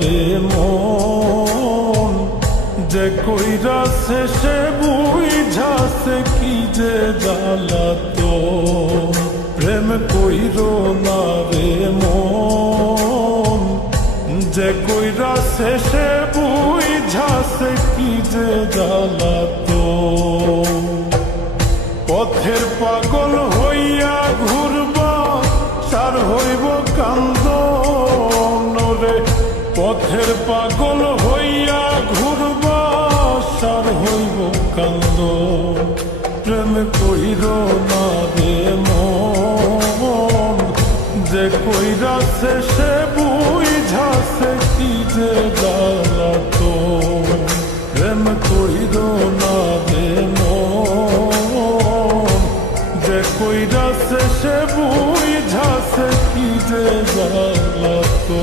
রে মন। যে কইরা শেষে বুঝাছে কি যে জ্বালাতো প্রেম কইরো না রে মন। যে কইরা শেষে বুঝাছে কি যে জ্বালাতো পথের পাগল পথের পাগল হইয়া ঘুরবা, সার হইব কান্দ। প্রেম কইর না রে মন, যে কইরা শেষে বুঝাছে কি যে জ্বালাতো প্রেম কইর না রে মন, যে কইরা শেষে বুঝাছে কি যে জ্বালাতো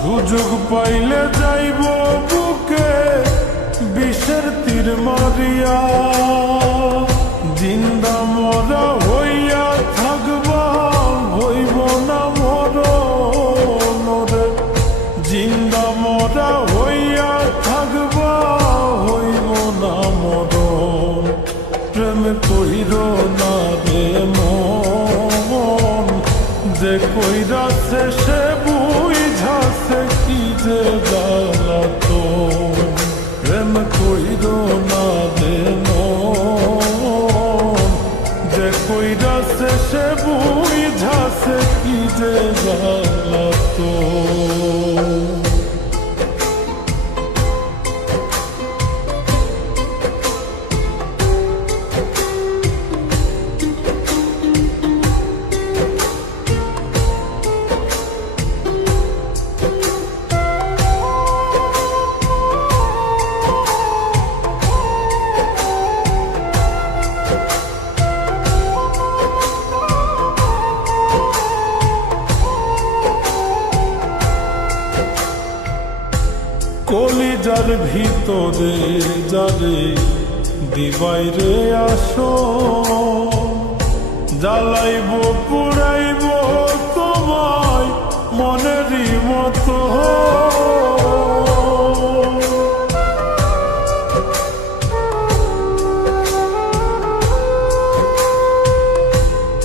সুযোগ পাইলে যাইব বুকে, বিষের তীর মারিয়া। জিন্দা মরা হইয়া থাকবা, হইব না মর জিন্দা মরা হইয়া থাকবা, হইব না মর প্রেম কইর না রে মন, যে কইরা শেষে বুঝাছে কি যে জ্বালাতো কলিজার ভিতরে যারে দিবাইরে আসো। জ্বালাইব পুরাইব তোমায় মনেরই মতো।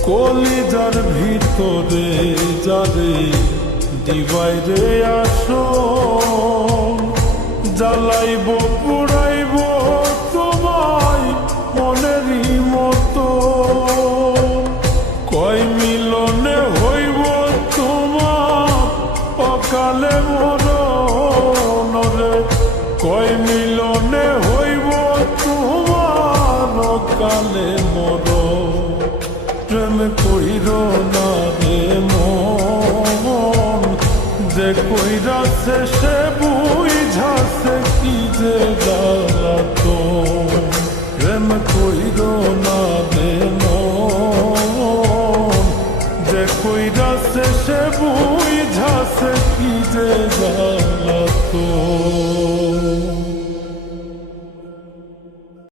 কলিজার ভিতরে যারে দিবাইরে আসো। জ্বালাইব পুরাইব তোমায় মনেরই মতো। কয় মিলনে হইব তোমার অকালে মরণ রে কয় মিলনে হইব তোমার অকালে মরণ? প্রেম কইর না রে মন, যে কইরা শেষে বুঝাছে কি যে তো। প্রেম কইর না দেন। যে কইরাছে সে বুঝাছে কি যে তো।